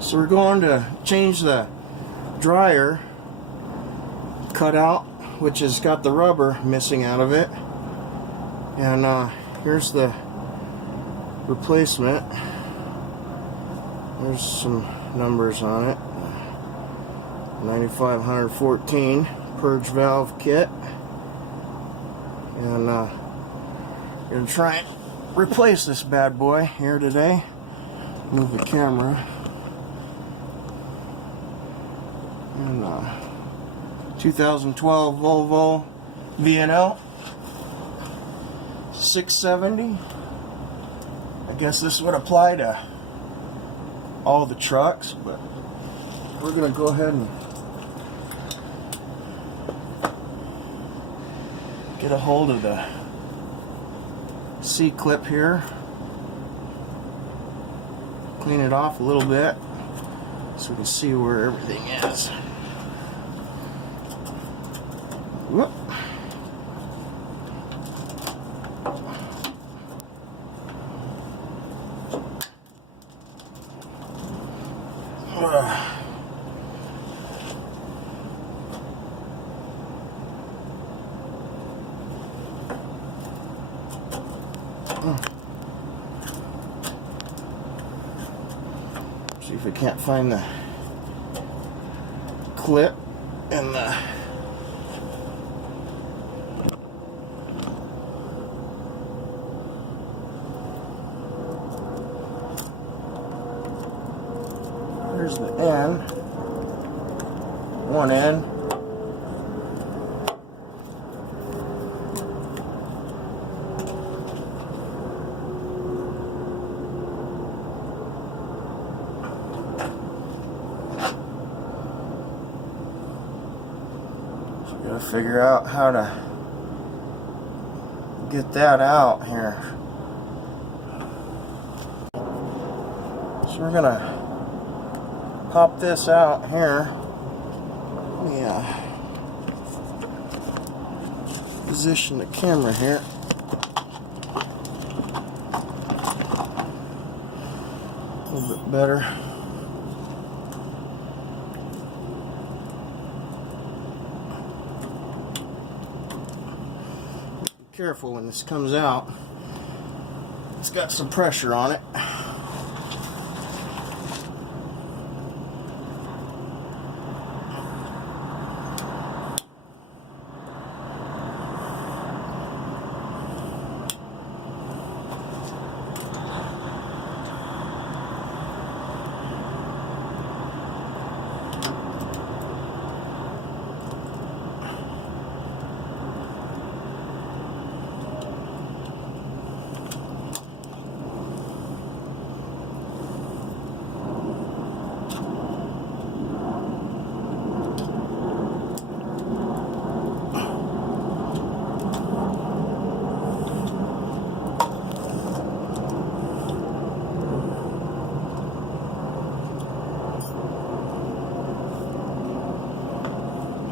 So we're going to change the dryer cutout, which has got the rubber missing out of it. And here's the replacement. There's some numbers on it. 9514 Purge valve kit. And I'm going to try and replace this bad boy here today. Move the camera. And 2012 Volvo V&L 670. I guess this would apply to all the trucks, but we're going to go ahead and get a hold of the C-clip here. Clean it off a little bit so we can see where everything is. Whoop. See if we can't find the clip and the here's the end, one end. Gotta figure out how to get that out here. So we're gonna pop this out here. Let me position the camera here. A little bit better. Careful when this comes out. It's got some pressure on it.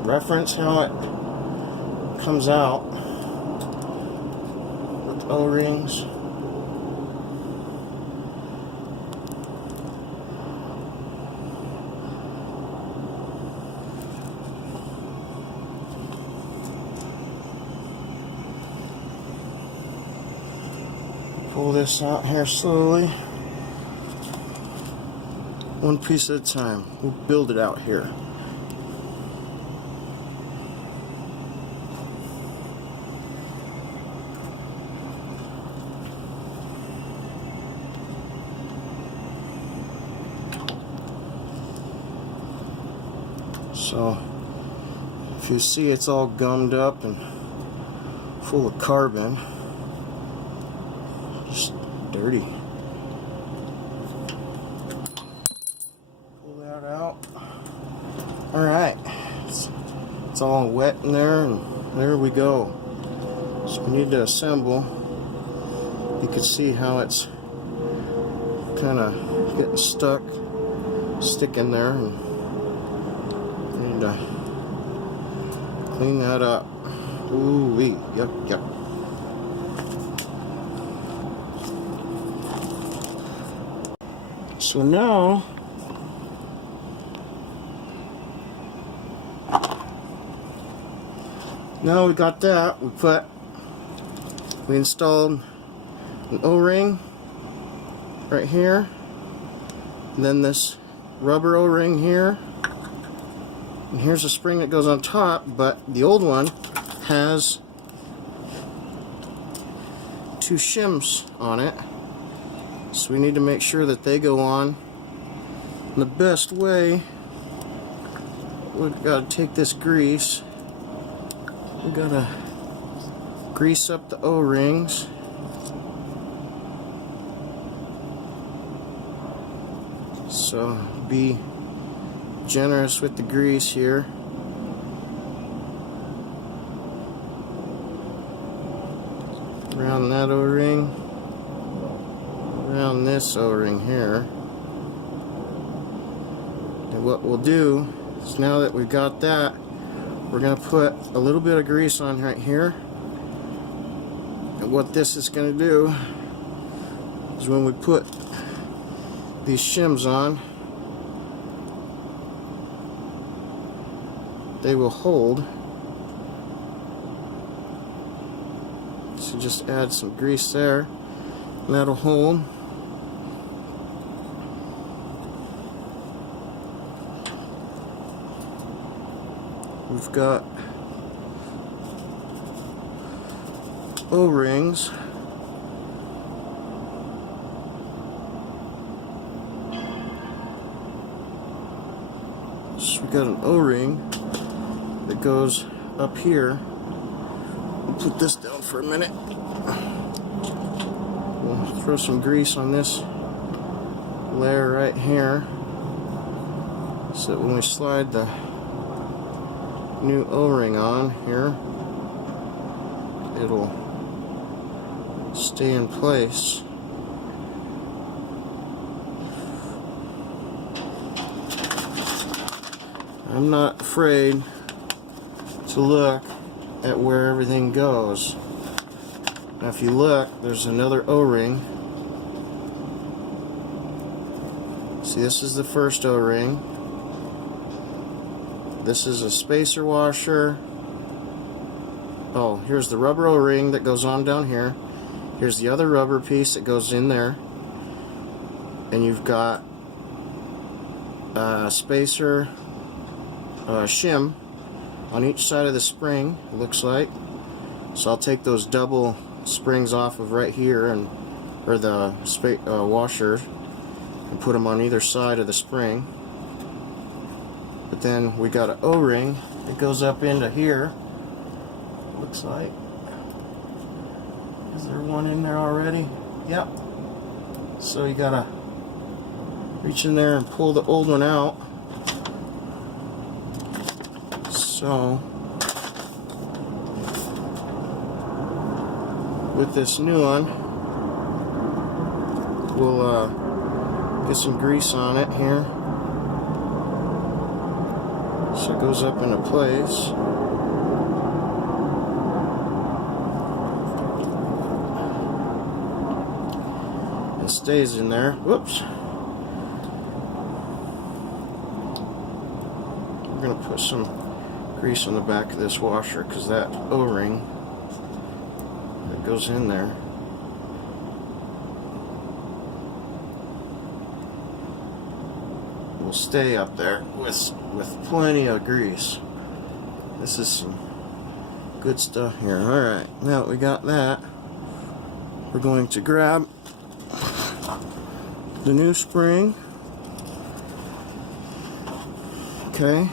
Reference how it comes out with O-rings. Pull this out here slowly, one piece at a time. We'll build it out here. So if you see it's all gummed up and full of carbon, just dirty. Pull that out. Alright, it's all wet in there, and there we go. So we need to assemble. You can see how it's kind of getting stuck, sticking there, and need to clean that up. Ooh wee, yuck, yuck. So now Now we got that, we installed an O-ring right here, and then this rubber O-ring here, and here's a spring that goes on top, but the old one has 2 shims on it, so we need to make sure that they go on. And the best way, we've got to take this grease, we've got to grease up the O-rings. So be generous with the grease here. Around that O-ring, around this O-ring here. And what we'll do is, now that we've got that, we're going to put a little bit of grease on right here. And what this is going to do is, when we put these shims on, they will hold. So just add some grease there, and that'll hold. We've got O-rings. So we got an O-ring that goes up here. We'll put this down for a minute. We'll throw some grease on this layer right here, so that when we slide the new O-ring on here, it'll stay in place. I'm not afraid to look at where everything goes. Now if you look, there's another O-ring. See, this is the first O-ring. This is a spacer washer. Oh, here's the rubber O-ring that goes on down here. Here's the other rubber piece that goes in there. And you've got a spacer shim on each side of the spring, it looks like. So I'll take those double springs off of right here, and or the washer, and put them on either side of the spring. But then we got an O-ring that goes up into here, looks like. Is there one in there already? Yep. So you gotta reach in there and pull the old one out. So with this new one, we'll get some grease on it here, so it goes up into place. It stays in there. Whoops. We're going to put some grease on the back of this washer, because that O-ring that goes in there will stay up there with plenty of grease. This is some good stuff here. Alright, now that we got that, we're going to grab the new spring. Okay,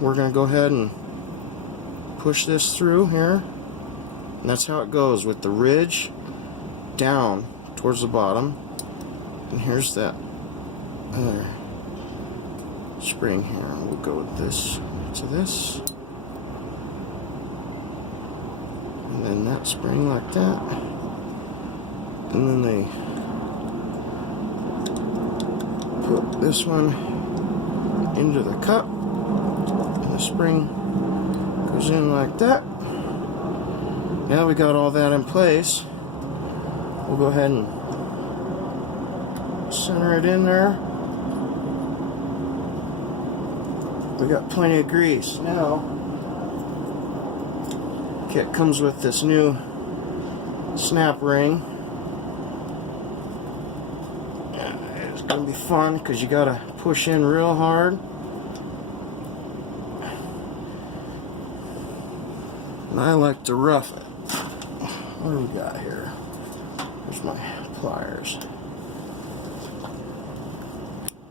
we're going to go ahead and push this through here, and that's how it goes, with the ridge down towards the bottom. And here's that other spring here. We'll go with this to this, and then that spring like that, and then they put this one into the cup, and the spring goes in like that. Now we got all that in place. We'll go ahead and center it in there. We got plenty of grease. Now kit comes with this new snap ring. It's going to be fun because you got to push in real hard. And I like to rough it. What do we got here? Here's my pliers.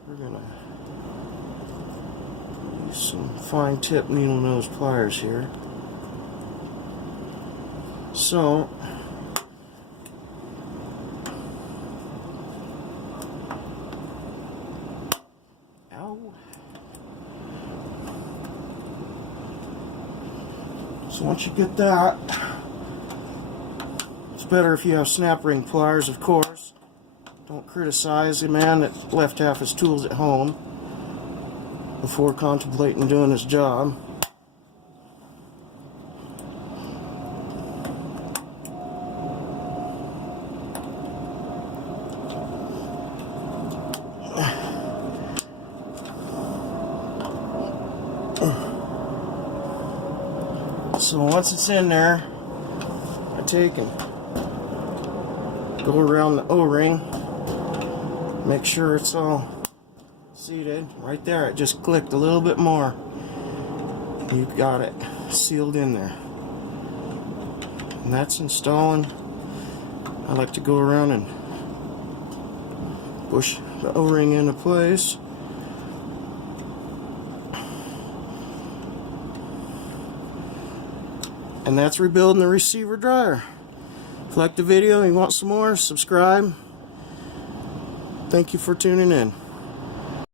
We're going to use some fine tip needle nose pliers here. So, so once you get that, it's better if you have snap ring pliers, of course. Don't criticize a man that left half his tools at home before contemplating doing his job. So once it's in there, I take and go around the O-ring, make sure it's all seated. Right there, it just clicked a little bit more. You've got it sealed in there. And that's installing. I like to go around and push the O-ring into place. And that's rebuilding the receiver dryer. If you like the video and you want some more, subscribe. Thank you for tuning in.